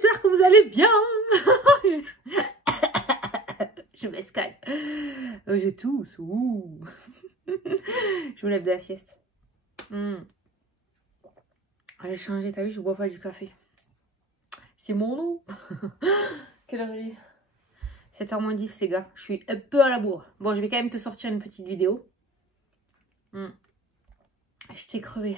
j'espère que vous allez bien. Je m'escale. Je tousse. Ouh. Je me lève de la sieste. J'ai changé, t'as vu, je bois pas du café. C'est mon eau. Quelle heure il est? 7h moins 10 les gars. Je suis un peu à la bourre. Bon, je vais quand même te sortir une petite vidéo. Je t'ai crevé.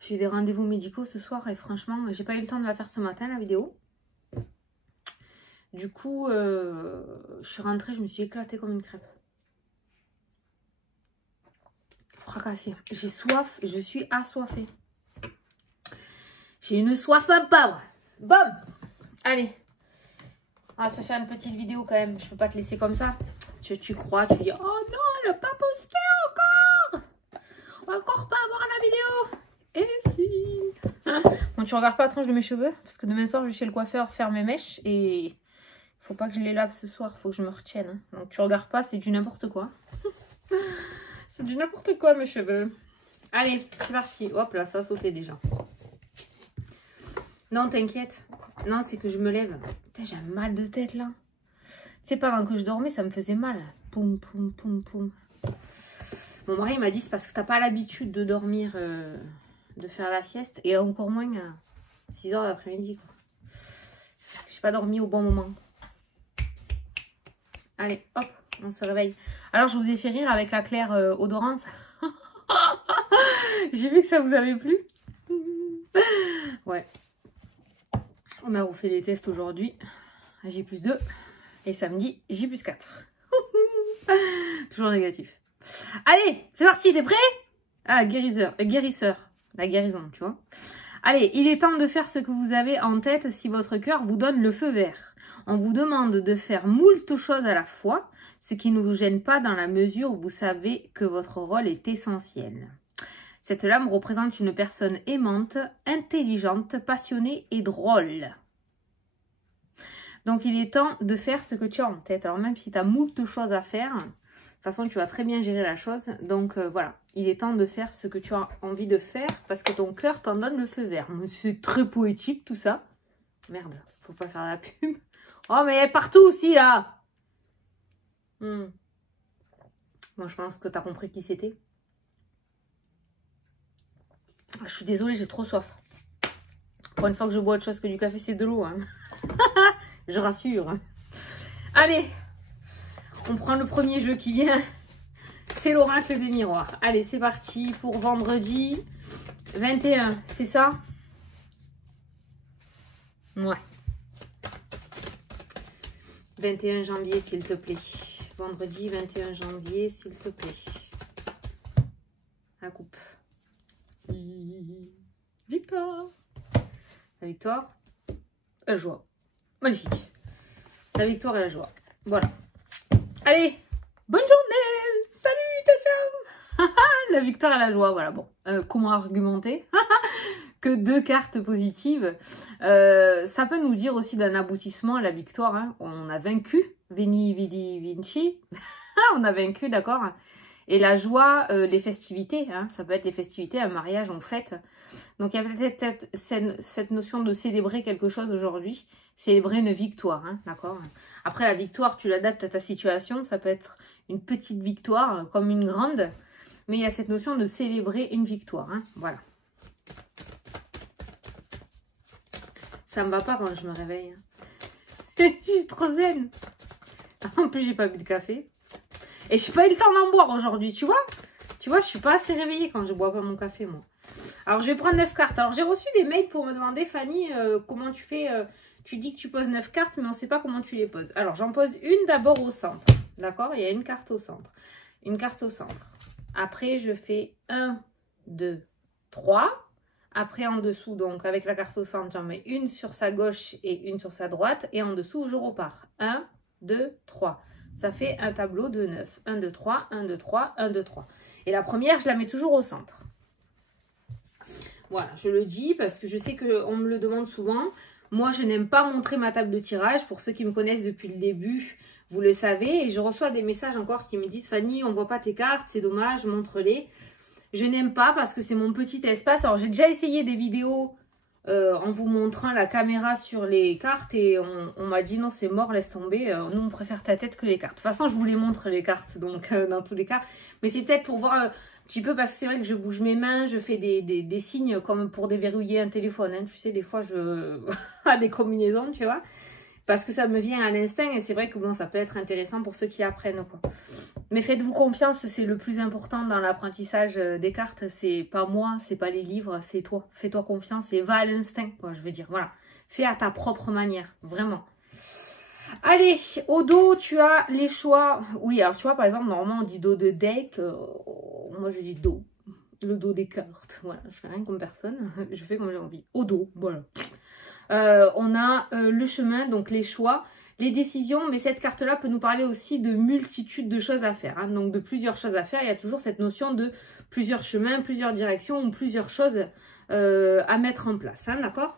J'ai eu des rendez-vous médicaux ce soir et franchement, j'ai pas eu le temps de la faire ce matin, la vidéo. Du coup, je suis rentrée, je me suis éclatée comme une crêpe. Fracassée. J'ai soif, je suis assoiffée. J'ai une soif à poivre. Bon, allez. On va se faire une petite vidéo quand même. Je peux pas te laisser comme ça. Tu crois, tu dis, oh non, elle n'a pas posté encore. On va encore pas avoir la vidéo. Et si. Bon, tu regardes pas la tranche de mes cheveux. Parce que demain soir, je vais chez le coiffeur faire mes mèches. Et il faut pas que je les lave ce soir. Il faut que je me retienne. Donc tu regardes pas, c'est du n'importe quoi. C'est du n'importe quoi mes cheveux. Allez, c'est parti. Hop là, ça a sauté déjà. Non, t'inquiète. Non, c'est que je me lève. Putain, j'ai un mal de tête là. Tu sais, pendant que je dormais, ça me faisait mal. Poum, poum, poum, poum. Mon mari m'a dit, c'est parce que t'as pas l'habitude de dormir, de faire la sieste. Et encore moins à 6 h d'après-midi. J'ai pas dormi au bon moment. Allez, hop, on se réveille. Alors, je vous ai fait rire avec la Claire odorance. J'ai vu que ça vous avait plu. Ouais. On a refait les tests aujourd'hui. J+2. Et samedi, J+4. Toujours négatif. Allez, c'est parti, t'es prêt? Ah, guérisseur. La guérison, tu vois. Allez, il est temps de faire ce que vous avez en tête si votre cœur vous donne le feu vert. On vous demande de faire moult choses à la fois, ce qui ne vous gêne pas dans la mesure où vous savez que votre rôle est essentiel. Cette lame représente une personne aimante, intelligente, passionnée et drôle. Donc, il est temps de faire ce que tu as en tête. Alors, même si tu as moult choses à faire, de toute façon, tu vas très bien gérer la chose. Donc, voilà, il est temps de faire ce que tu as envie de faire parce que ton cœur t'en donne le feu vert. C'est très poétique, tout ça. Merde, faut pas faire la pub. Oh, mais elle est partout aussi, là. Bon, je pense que tu as compris qui c'était. Je suis désolée, j'ai trop soif. Pour une fois que je bois autre chose que du café, c'est de l'eau. Hein. Je rassure. Allez, on prend le premier jeu qui vient. C'est l'oracle des miroirs. Allez, c'est parti pour vendredi 21. C'est ça? Ouais. 21 janvier, s'il te plaît. Vendredi 21 janvier, s'il te plaît. La coupe. Victoire. La victoire. La joie. Magnifique. La victoire et la joie. Voilà. Allez, bonne journée. Salut, ciao, ciao. La victoire et la joie. Voilà, bon. Comment argumenter que 2 cartes positives. Ça peut nous dire aussi d'un aboutissement, la victoire. Hein. On a vaincu. Veni, vidi, vinci. On a vaincu, d'accord. Et la joie, les festivités, hein, ça peut être les festivités, un mariage, on fête. Donc, il y a peut-être cette notion de célébrer quelque chose aujourd'hui, célébrer une victoire, hein, d'accord. Après, la victoire, tu l'adaptes à ta situation, ça peut être une petite victoire comme une grande, mais il y a cette notion de célébrer une victoire, hein, voilà. Ça me va pas quand je me réveille. Hein. Je suis trop zen. En plus, j'ai pas bu de café. Et je n'ai pas eu le temps d'en boire aujourd'hui, tu vois. Tu vois, je suis pas assez réveillée quand je bois pas mon café, moi. Alors, je vais prendre 9 cartes. Alors, j'ai reçu des mails pour me demander, Fanny, comment tu fais. Tu dis que tu poses 9 cartes, mais on ne sait pas comment tu les poses. Alors, j'en pose une d'abord au centre. D'accord? Il y a une carte au centre. Une carte au centre. Après, je fais 1, 2, 3. Après, en dessous, donc, avec la carte au centre, j'en mets une sur sa gauche et une sur sa droite. Et en dessous, je repars. 1, 2, 3. Ça fait un tableau de 9. 1, 2, 3, 1, 2, 3, 1, 2, 3. Et la première, je la mets toujours au centre. Voilà, je le dis parce que je sais qu'on me le demande souvent. Moi, je n'aime pas montrer ma table de tirage. Pour ceux qui me connaissent depuis le début, vous le savez. Et je reçois des messages encore qui me disent « Fanny, on ne voit pas tes cartes, c'est dommage, montre-les ». Je n'aime pas parce que c'est mon petit espace. Alors, j'ai déjà essayé des vidéos en vous montrant la caméra sur les cartes et on m'a dit non, c'est mort, laisse tomber, nous on préfère ta tête que les cartes. De toute façon, je vous les montre les cartes, donc dans tous les cas. Mais c'est peut-être pour voir un petit peu, parce que c'est vrai que je bouge mes mains, je fais des signes comme pour déverrouiller un téléphone. Hein. Tu sais, des fois, je à des combinaisons, tu vois. Parce que ça me vient à l'instinct et c'est vrai que bon, ça peut être intéressant pour ceux qui apprennent, quoi. Mais faites-vous confiance, c'est le plus important dans l'apprentissage des cartes. C'est pas moi, c'est pas les livres, c'est toi. Fais-toi confiance et va à l'instinct, quoi, je veux dire. Voilà. Fais à ta propre manière, vraiment. Allez, au dos, tu as les choix. Oui, alors tu vois, par exemple, normalement, on dit dos de deck. Moi, je dis dos. Le dos des cartes. Voilà, je fais rien comme personne. Je fais comme j'ai envie. Au dos, voilà. On a le chemin, donc les choix, les décisions, mais cette carte-là peut nous parler aussi de multitude de choses à faire. Hein, donc de plusieurs choses à faire, il y a toujours cette notion de plusieurs chemins, plusieurs directions ou plusieurs choses à mettre en place, hein, d'accord?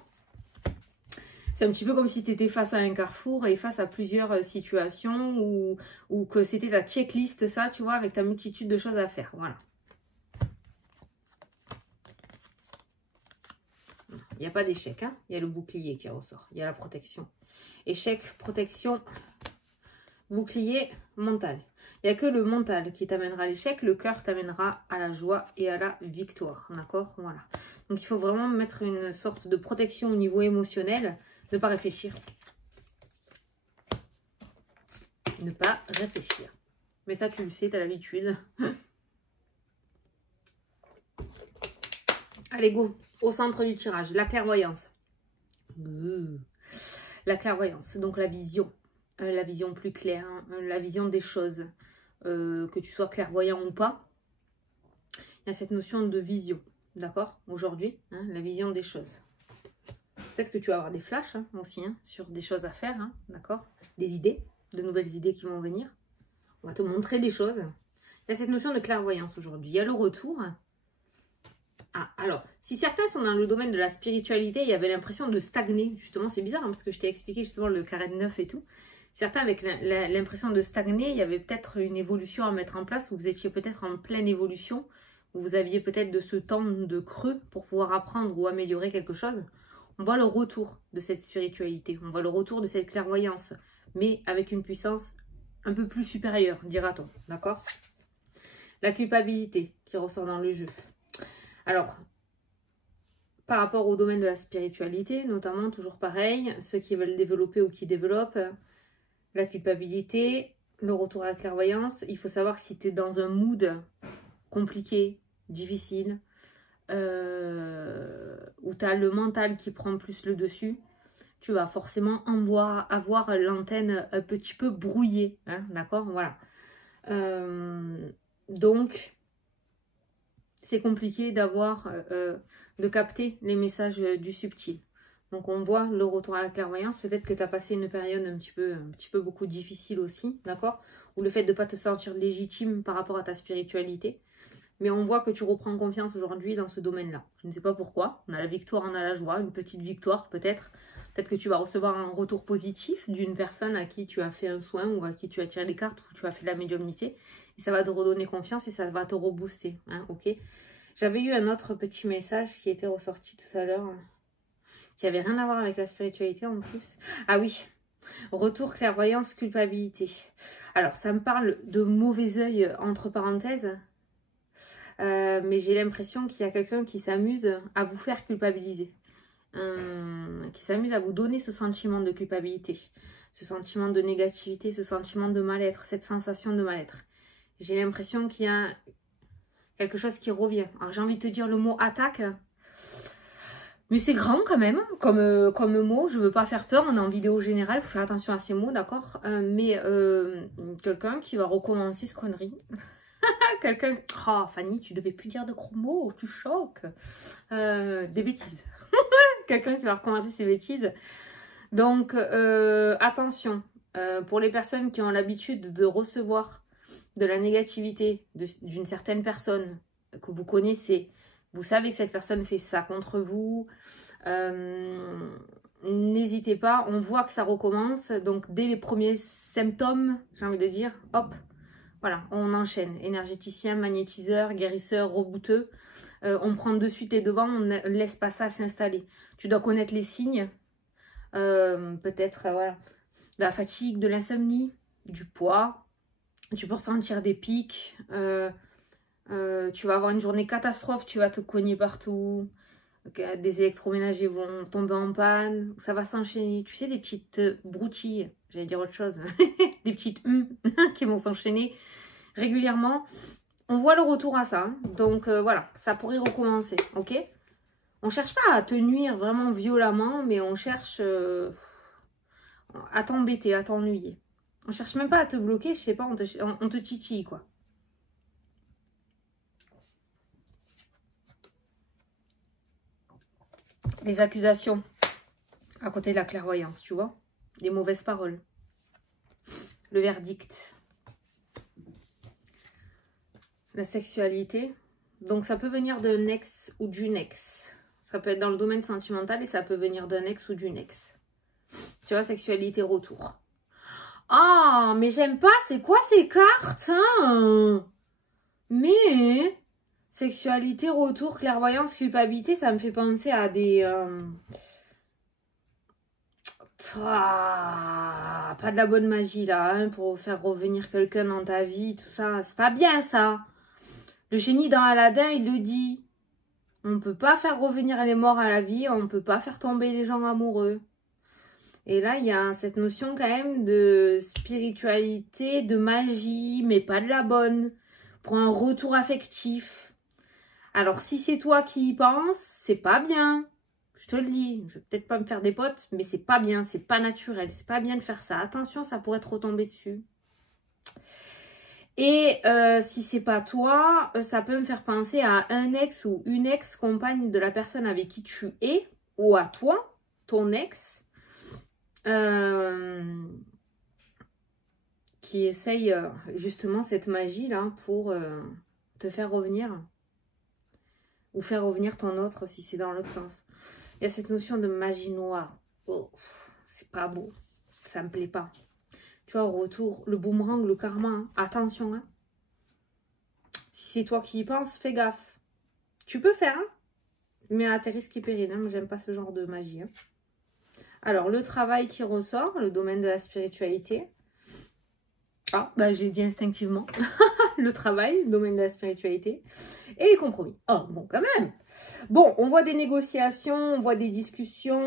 C'est un petit peu comme si tu étais face à un carrefour et face à plusieurs situations ou que c'était ta checklist, ça, tu vois, avec ta multitude de choses à faire, voilà. Il n'y a pas d'échec, hein. Il y a le bouclier qui ressort. Il y a la protection. Échec, protection, bouclier, mental. Il n'y a que le mental qui t'amènera à l'échec. Le cœur t'amènera à la joie et à la victoire. D'accord? Voilà. Donc, il faut vraiment mettre une sorte de protection au niveau émotionnel. Ne pas réfléchir. Ne pas réfléchir. Mais ça, tu le sais, tu as l'habitude. Allez, go. Au centre du tirage, la clairvoyance. La clairvoyance, donc la vision plus claire, hein, la vision des choses, que tu sois clairvoyant ou pas. Il y a cette notion de vision, d'accord? Aujourd'hui, hein, la vision des choses. Peut-être que tu vas avoir des flashs hein, aussi, hein, sur des choses à faire, hein, d'accord? Des idées, de nouvelles idées qui vont venir. On va te montrer des choses. Il y a cette notion de clairvoyance aujourd'hui. Il y a le retour. Ah, alors, si certains sont dans le domaine de la spiritualité, il y avait l'impression de stagner, justement, c'est bizarre, hein, parce que je t'ai expliqué justement le carré de 9 et tout. Certains avec l'impression de stagner, il y avait peut-être une évolution à mettre en place, où vous étiez peut-être en pleine évolution, où vous aviez peut-être de ce temps de creux pour pouvoir apprendre ou améliorer quelque chose. On voit le retour de cette spiritualité, on voit le retour de cette clairvoyance, mais avec une puissance un peu plus supérieure, dira-t-on, d'accord? La culpabilité qui ressort dans le jeu. Alors, par rapport au domaine de la spiritualité, notamment, toujours pareil, ceux qui veulent développer ou qui développent, la culpabilité, le retour à la clairvoyance, il faut savoir que si tu es dans un mood compliqué, difficile, où tu as le mental qui prend plus le dessus, tu vas forcément avoir l'antenne un petit peu brouillée, hein, d'accord? Voilà. Donc, c'est compliqué de capter les messages du subtil. Donc on voit le retour à la clairvoyance. Peut-être que tu as passé une période un petit peu beaucoup difficile aussi, d'accord? Ou le fait de ne pas te sentir légitime par rapport à ta spiritualité. Mais on voit que tu reprends confiance aujourd'hui dans ce domaine-là. Je ne sais pas pourquoi. On a la victoire, on a la joie, une petite victoire peut-être. Peut-être que tu vas recevoir un retour positif d'une personne à qui tu as fait un soin ou à qui tu as tiré les cartes ou tu as fait de la médiumnité. Et ça va te redonner confiance et ça va te rebooster. Hein, ok? J'avais eu un autre petit message qui était ressorti tout à l'heure, qui avait rien à voir avec la spiritualité en plus. Ah oui, retour, clairvoyance, culpabilité. Alors, ça me parle de mauvais œil entre parenthèses. Mais j'ai l'impression qu'il y a quelqu'un qui s'amuse à vous faire culpabiliser. Qui s'amuse à vous donner ce sentiment de culpabilité, ce sentiment de négativité, ce sentiment de mal-être, cette sensation de mal-être. J'ai l'impression qu'il y a quelque chose qui revient. Alors j'ai envie de te dire le mot attaque, mais c'est grand quand même, comme mot. Je ne veux pas faire peur, on est en vidéo générale, il faut faire attention à ces mots, d'accord? Mais quelqu'un qui va recommencer ce connerie. Quelqu'un... Oh, Fanny, tu devais plus dire de gros mots, tu choques. Des bêtises. Quelqu'un qui va recommencer ses bêtises. Donc, attention, pour les personnes qui ont l'habitude de recevoir de la négativité d'une certaine personne que vous connaissez, vous savez que cette personne fait ça contre vous, n'hésitez pas, on voit que ça recommence, donc dès les premiers symptômes, j'ai envie de dire, hop, voilà, on enchaîne, énergéticien, magnétiseur, guérisseur, rebouteux, on prend de suite les devants, on ne laisse pas ça s'installer. Tu dois connaître les signes, peut-être voilà, de la fatigue, de l'insomnie, du poids. Tu peux ressentir des pics, tu vas avoir une journée catastrophe, tu vas te cogner partout, des électroménagers vont tomber en panne, ça va s'enchaîner. Tu sais, des petites broutilles, j'allais dire autre chose, des petites qui vont s'enchaîner régulièrement. On voit le retour à ça, hein. Donc voilà, ça pourrait recommencer, ok? On cherche pas à te nuire vraiment violemment, mais on cherche à t'embêter, à t'ennuyer. On cherche même pas à te bloquer, je sais pas, on te titille, quoi. Les accusations à côté de la clairvoyance, tu vois? Les mauvaises paroles. Le verdict. La sexualité. Donc ça peut venir d'un ex ou d'une ex. Ça peut être dans le domaine sentimental et ça peut venir d'un ex ou d'une ex. Tu vois, sexualité, retour. Ah, mais j'aime pas, c'est quoi ces cartes, hein? Mais sexualité, retour, clairvoyance, culpabilité, ça me fait penser à des... pas de la bonne magie là, hein, pour faire revenir quelqu'un dans ta vie, tout ça. C'est pas bien ça. Le génie dans Aladdin, il le dit. On ne peut pas faire revenir les morts à la vie, on ne peut pas faire tomber les gens amoureux. Et là, il y a cette notion quand même de spiritualité, de magie, mais pas de la bonne, pour un retour affectif. Alors, si c'est toi qui y penses, c'est pas bien. Je te le dis, je vais peut-être pas me faire des potes, mais c'est pas bien, c'est pas naturel, c'est pas bien de faire ça. Attention, ça pourrait te retomber dessus. Et si c'est pas toi, ça peut me faire penser à un ex ou une ex-compagne de la personne avec qui tu es, ou à toi, ton ex, qui essaye justement cette magie-là pour te faire revenir, ou faire revenir ton autre si c'est dans l'autre sens. Il y a cette notion de magie noire. Oh, c'est pas beau, ça me plaît pas. Tu vois, au retour, le boomerang, le karma, hein. Attention, hein. Si c'est toi qui y penses, fais gaffe. Tu peux faire, hein, mais à tes risques et périls. Hein. Moi, j'aime pas ce genre de magie. Hein. Alors, le travail qui ressort, le domaine de la spiritualité. Ah, bah, j'ai dit instinctivement. Le travail, le domaine de la spiritualité. Et les compromis. Oh, bon, quand même. Bon, on voit des négociations, on voit des discussions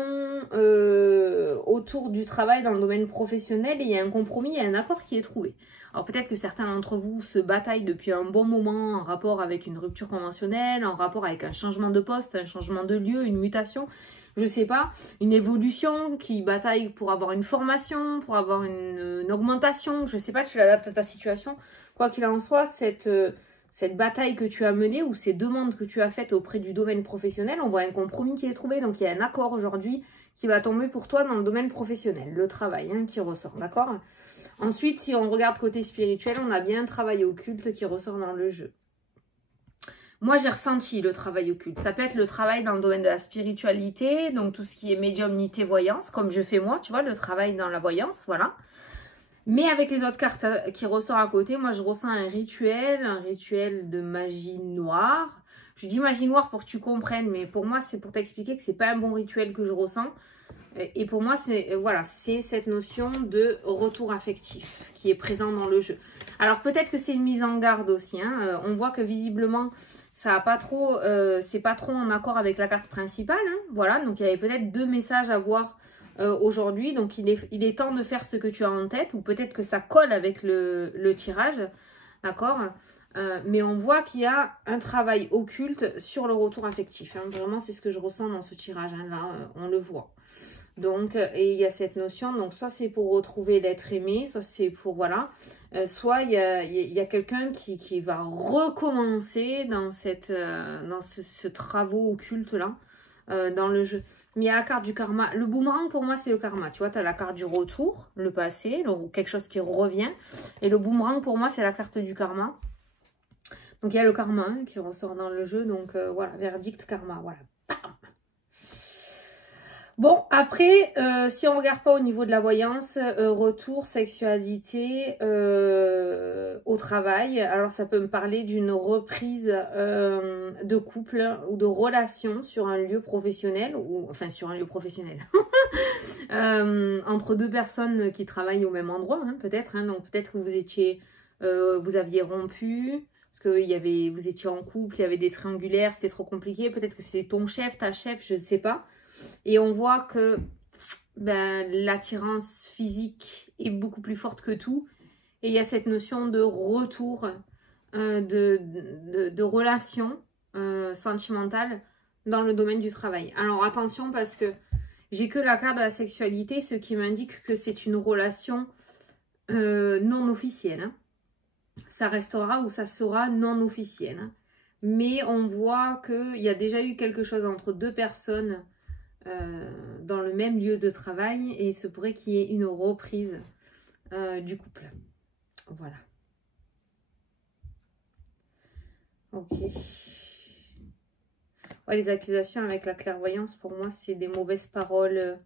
autour du travail dans le domaine professionnel et il y a un compromis, il y a un accord qui est trouvé. Alors peut-être que certains d'entre vous se bataillent depuis un bon moment en rapport avec une rupture conventionnelle, en rapport avec un changement de poste, un changement de lieu, une mutation, je sais pas, une évolution, qui bataille pour avoir une formation, pour avoir une augmentation, je sais pas, tu l'adaptes à ta situation. Quoi qu'il en soit, cette bataille que tu as menée ou ces demandes que tu as faites auprès du domaine professionnel, on voit un compromis qui est trouvé. Donc, il y a un accord aujourd'hui qui va tomber pour toi dans le domaine professionnel, le travail hein, qui ressort, d'accord? Ensuite, si on regarde côté spirituel, on a bien un travail occulte qui ressort dans le jeu. Moi, j'ai ressenti le travail occulte. Ça peut être le travail dans le domaine de la spiritualité, donc tout ce qui est médiumnité, voyance, comme je fais moi, tu vois, le travail dans la voyance, voilà. Mais avec les autres cartes qui ressortent à côté, moi je ressens un rituel de magie noire. Je dis magie noire pour que tu comprennes, mais pour moi c'est pour t'expliquer que c'est pas un bon rituel que je ressens. Et pour moi c'est voilà, c'est cette notion de retour affectif qui est présent dans le jeu. Alors peut-être que c'est une mise en garde aussi. Hein. On voit que visiblement ça a pas trop, c'est pas trop en accord avec la carte principale. Hein. Voilà, donc il y avait peut-être deux messages à voir. Aujourd'hui, donc il est temps de faire ce que tu as en tête, ou peut-être que ça colle avec le tirage, d'accord, mais on voit qu'il y a un travail occulte sur le retour affectif, hein. Vraiment c'est ce que je ressens dans ce tirage, hein. Là on le voit. Donc, et il y a cette notion, donc soit c'est pour retrouver l'être aimé, soit c'est pour, voilà, soit il y a quelqu'un qui va recommencer dans ce travaux occulte-là, dans le jeu. Mais il y a la carte du karma. Le boomerang, pour moi, c'est le karma. Tu vois, tu as la carte du retour, le passé, quelque chose qui revient. Et le boomerang, pour moi, c'est la carte du karma. Donc, il y a le karma hein, qui ressort dans le jeu. Donc, voilà, verdict, karma. Voilà. Bam. Bon, après, si on regarde pas au niveau de la voyance, retour, sexualité, au travail, alors ça peut me parler d'une reprise de couple ou de relation sur un lieu professionnel, ou enfin sur un lieu professionnel, entre deux personnes qui travaillent au même endroit, hein, peut-être, hein, donc peut-être que vous étiez, vous aviez rompu, parce que vous étiez en couple, il y avait des triangulaires, c'était trop compliqué, peut-être que c'était ton chef, ta chef, je ne sais pas. Et on voit que ben, l'attirance physique est beaucoup plus forte que tout. Et il y a cette notion de retour, de relation sentimentale dans le domaine du travail. Alors attention parce que j'ai que la carte de la sexualité, ce qui m'indique que c'est une relation non officielle. Hein. Ça restera ou ça sera non officiel. Hein. Mais on voit qu'il y a déjà eu quelque chose entre deux personnes dans le même lieu de travail et il se pourrait qu'il y ait une reprise du couple. Voilà. Ok. Ouais, les accusations avec la clairvoyance, pour moi, c'est des mauvaises paroles.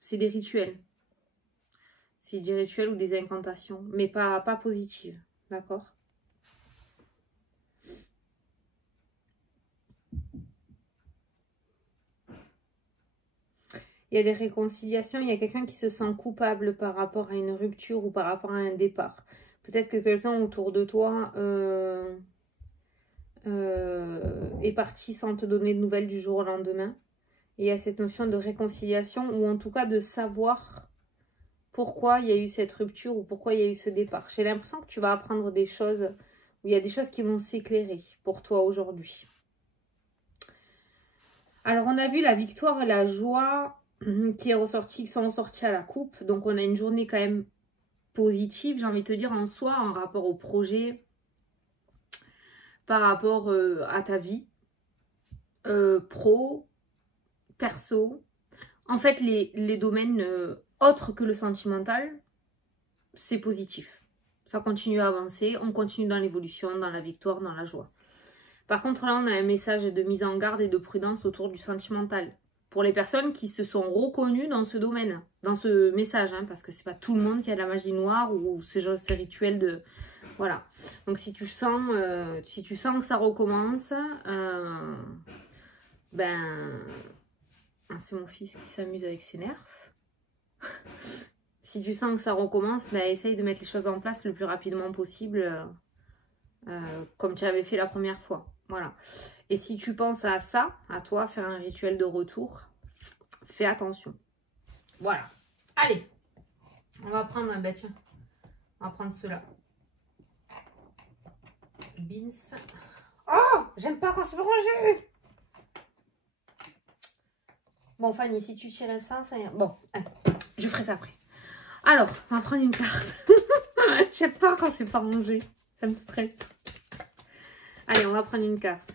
C'est des rituels. C'est des rituels ou des incantations, mais pas positives. D'accord ? Il y a des réconciliations, il y a quelqu'un qui se sent coupable par rapport à une rupture ou par rapport à un départ. Peut-être que quelqu'un autour de toi est parti sans te donner de nouvelles du jour au lendemain. Et il y a cette notion de réconciliation ou en tout cas de savoir pourquoi il y a eu cette rupture ou pourquoi il y a eu ce départ. J'ai l'impression que tu vas apprendre des choses, où il y a des choses qui vont s'éclairer pour toi aujourd'hui. Alors on a vu la victoire et la joie qui sont ressortis à la coupe. Donc on a une journée quand même positive, j'ai envie de te dire, en soi, en rapport au projet, par rapport à ta vie, pro, perso. En fait, les domaines autres que le sentimental, c'est positif. Ça continue à avancer, on continue dans l'évolution, dans la victoire, dans la joie. Par contre, là, on a un message de mise en garde et de prudence autour du sentimental. Pour les personnes qui se sont reconnues dans ce domaine, dans ce message, hein, parce que c'est pas tout le monde qui a de la magie noire ou ces rituels de... Voilà. Donc, si tu sens que ça recommence, ben... C'est mon fils qui s'amuse avec ses nerfs. Si tu sens que ça recommence, ben, essaye de mettre les choses en place le plus rapidement possible, comme tu avais fait la première fois. Voilà. Et si tu penses à ça, à toi, faire un rituel de retour, fais attention. Voilà. Allez, on va prendre, ben tiens, on va prendre ceux-là. Beans. Oh, j'aime pas quand c'est rangé. Bon, Fanny, si tu tirais ça, ça ira. Bon, allez, je ferai ça après. Alors, on va prendre une carte. J'aime pas quand c'est pas rangé. Ça me stresse. Allez, on va prendre une carte.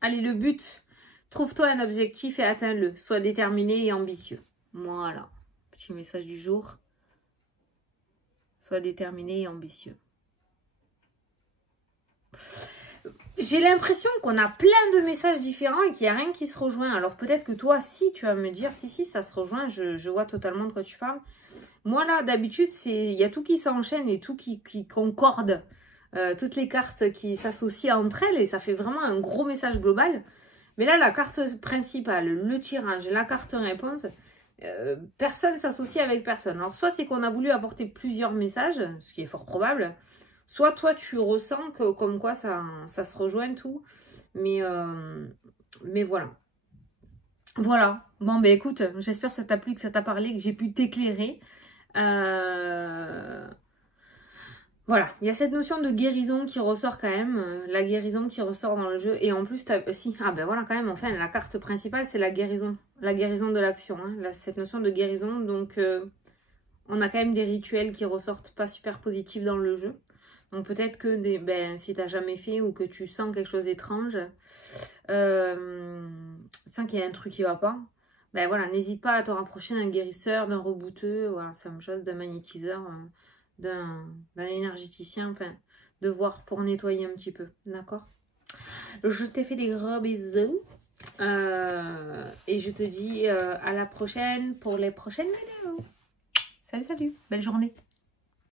Allez, le but, trouve-toi un objectif et atteins-le. Sois déterminé et ambitieux. Voilà. Petit message du jour. Sois déterminé et ambitieux. J'ai l'impression qu'on a plein de messages différents et qu'il n'y a rien qui se rejoint. Alors peut-être que toi, si, tu vas me dire, si, ça se rejoint, je vois totalement de quoi tu parles. Moi là, d'habitude, il y a tout qui s'enchaîne et tout qui concorde. Toutes les cartes qui s'associent entre elles et ça fait vraiment un gros message global. Mais là, la carte principale, le tirage, la carte réponse, personne s'associe avec personne. Alors soit c'est qu'on a voulu apporter plusieurs messages, ce qui est fort probable. Soit toi, tu ressens que comme quoi ça se rejoint tout. Mais voilà. Voilà. Bon, ben écoute, j'espère que ça t'a plu, que ça t'a parlé, que j'ai pu t'éclairer. Voilà. Il y a cette notion de guérison qui ressort quand même. La guérison qui ressort dans le jeu. Et en plus, ah ben voilà quand même, enfin, la carte principale, c'est la guérison. La guérison de l'action. Hein, cette notion de guérison. Donc, on a quand même des rituels qui ressortent pas super positifs dans le jeu. Donc peut-être que si tu n'as jamais fait ou que tu sens quelque chose d'étrange, sens qu'il y a un truc qui ne va pas, ben voilà, n'hésite pas à te rapprocher d'un guérisseur, d'un rebouteux, voilà, c'est la même chose, d'un magnétiseur, d'un énergéticien, enfin, de voir pour nettoyer un petit peu, d'accord? Je t'ai fait des gros bisous. Et je te dis à la prochaine pour les prochaines vidéos. Salut, salut. Belle journée.